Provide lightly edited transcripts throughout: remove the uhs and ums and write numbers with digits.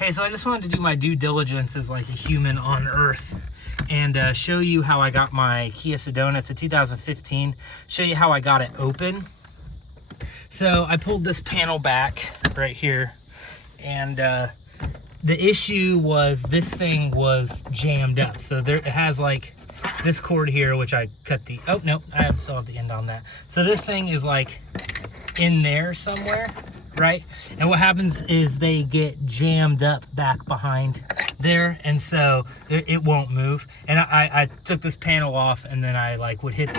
Hey, so I just wanted to do my due diligence as like a human on Earth and show you how I got my Kia Sedona. It's a 2015. Show you how I got it open. So I pulled this panel back right here, and the issue was this thing was jammed up. So there it has like this cord here, which I cut the, oh no, I still have the end on that. So this thing is like in there somewhere, right? And what happens is they get jammed up back behind there, and so it won't move. And I took this panel off, and then I like would hit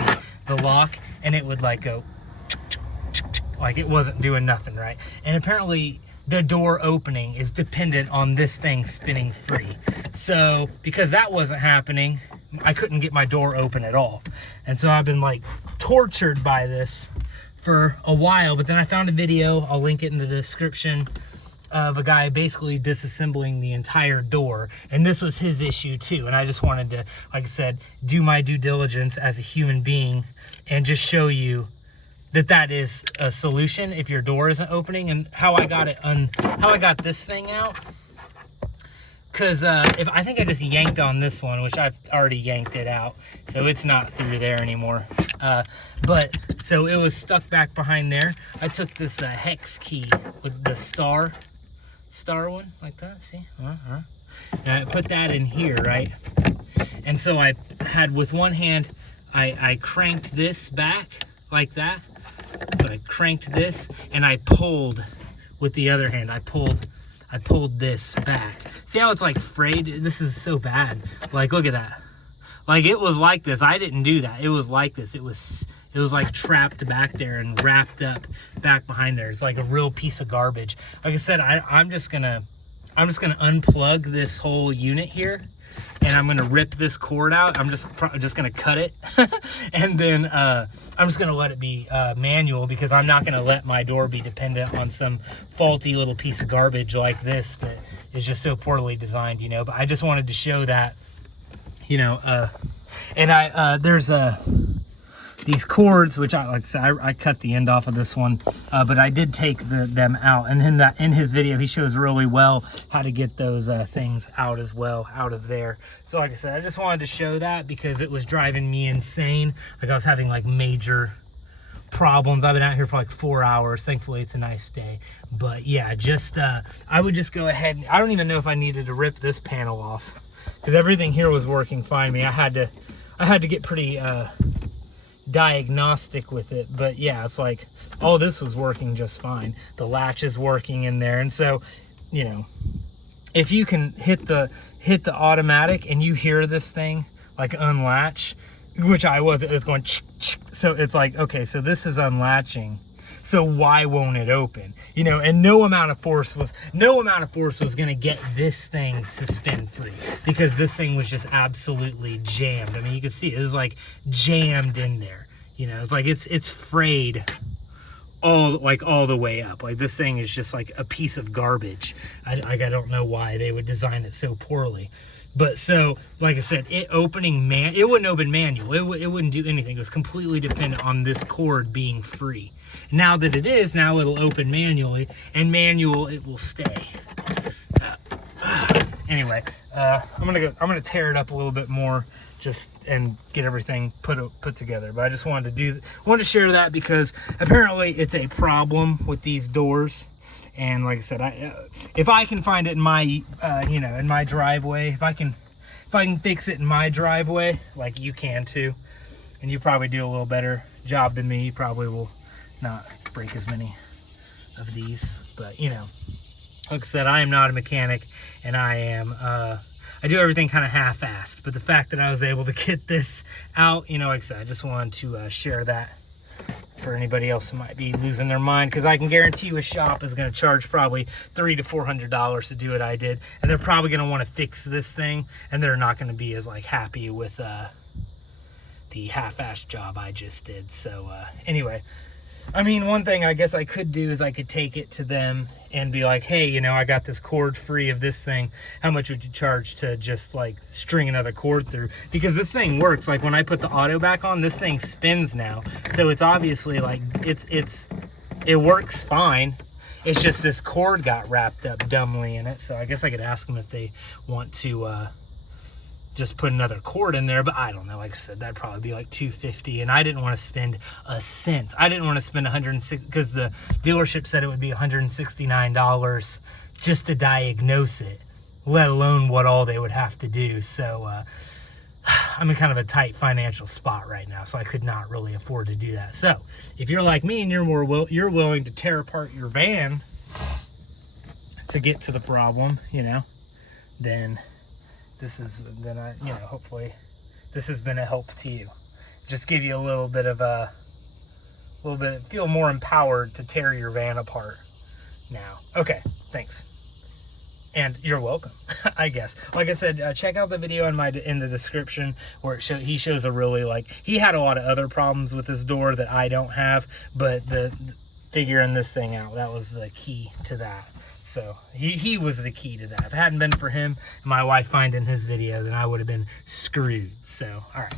the lock, and it would like go like it wasn't doing nothing, right? And apparently the door opening is dependent on this thing spinning free. So because that wasn't happening, I couldn't get my door open at all. And so I've been like tortured by this for a while, but then I found a video, I'll link it in the description, of a guy basically disassembling the entire door, and this was his issue too. And I just wanted to, like I said, do my due diligence as a human being and just show you that that is a solution if your door isn't opening. And how I got it how I got this thing out, because if I think I just yanked on this one, which I've already yanked it out, so it's not through there anymore. But so it was stuck back behind there. I took this hex key with the star one like that. See, and I put that in here, right? And so I had with one hand, I cranked this back like that. So I cranked this, and I pulled with the other hand. I pulled this back. See how it's like frayed? This is so bad. Like, look at that. Like, it was like this. I didn't do that. It was like this. It was like trapped back there and wrapped up back behind there. It's like a real piece of garbage. Like I said, I'm just gonna unplug this whole unit here, and I'm gonna rip this cord out. I'm just gonna cut it, and then I'm just gonna let it be manual, because I'm not gonna let my door be dependent on some faulty little piece of garbage like this that is just so poorly designed, you know. But I just wanted to show that, you know. And there's these cords, which like I said, I cut the end off of this one, but I did take them out. And in his video, he shows really well how to get those things out as well, out of there. So like I said, I just wanted to show that because it was driving me insane. Like, I was having like major problems. I've been out here for like 4 hours. Thankfully, it's a nice day. But yeah, just I would just go ahead. I don't even know if I needed to rip this panel off, because everything here was working fine. I had to get pretty diagnostic with it, but yeah, it's like all this was working just fine. The latch is working in there, and so, you know, if you can hit the automatic and you hear this thing like unlatch, which it was going so it's like, okay, so this is unlatching, so why won't it open? You know, and no amount of force was gonna get this thing to spin free, because this thing was just absolutely jammed. I mean, you can see it was like jammed in there. You know, it's like it's frayed all the way up. Like, this thing is just like a piece of garbage. I don't know why they would design it so poorly. But so, like I said, it wouldn't open manual. It wouldn't do anything. It was completely dependent on this cord being free. Now that it is, now it'll open manually, and manual it will stay. Anyway, I'm gonna tear it up a little bit more, and get everything put together. But I just wanted to share that, because apparently it's a problem with these doors. And like I said, if I can find it in my in my driveway, if I can fix it in my driveway, like you can too, and you probably do a little better job than me, you probably will not break as many of these. But you know, like I said, I am not a mechanic, and I do everything kind of half-assed. But the fact that I was able to get this out, you know, like I said, I just wanted to share that for anybody else who might be losing their mind, because I can guarantee you a shop is going to charge probably $300 to $400 to do what I did, and they're probably going to want to fix this thing, and they're not going to be as like happy with the half-assed job I just did. So anyway, I mean, one thing I guess I could do is I could take it to them and be like, hey, you know, I got this cord free of this thing. How much would you charge to just like string another cord through? Because this thing works. Like, when I put the auto back on, this thing spins now. So it's obviously like, it works fine. It's just this cord got wrapped up dumbly in it. So I guess I could ask them if they want to just put another cord in there, but I don't know. Like I said, that'd probably be like $250, and I didn't want to spend a cent. I didn't want to spend $106 because the dealership said it would be $169 just to diagnose it, let alone what all they would have to do. So I'm in kind of a tight financial spot right now, so I could not really afford to do that. So if you're like me and you're willing to tear apart your van to get to the problem, you know, then hopefully this has been a help to you. Just give you a little bit, feel more empowered to tear your van apart now. Okay, thanks. And you're welcome, I guess. Like I said, check out the video in the description where he shows a really, he had a lot of other problems with this door that I don't have, but figuring this thing out, that was the key to that. So he was the key to that. If it hadn't been for him and my wife finding his video, then I would have been screwed. So, all right.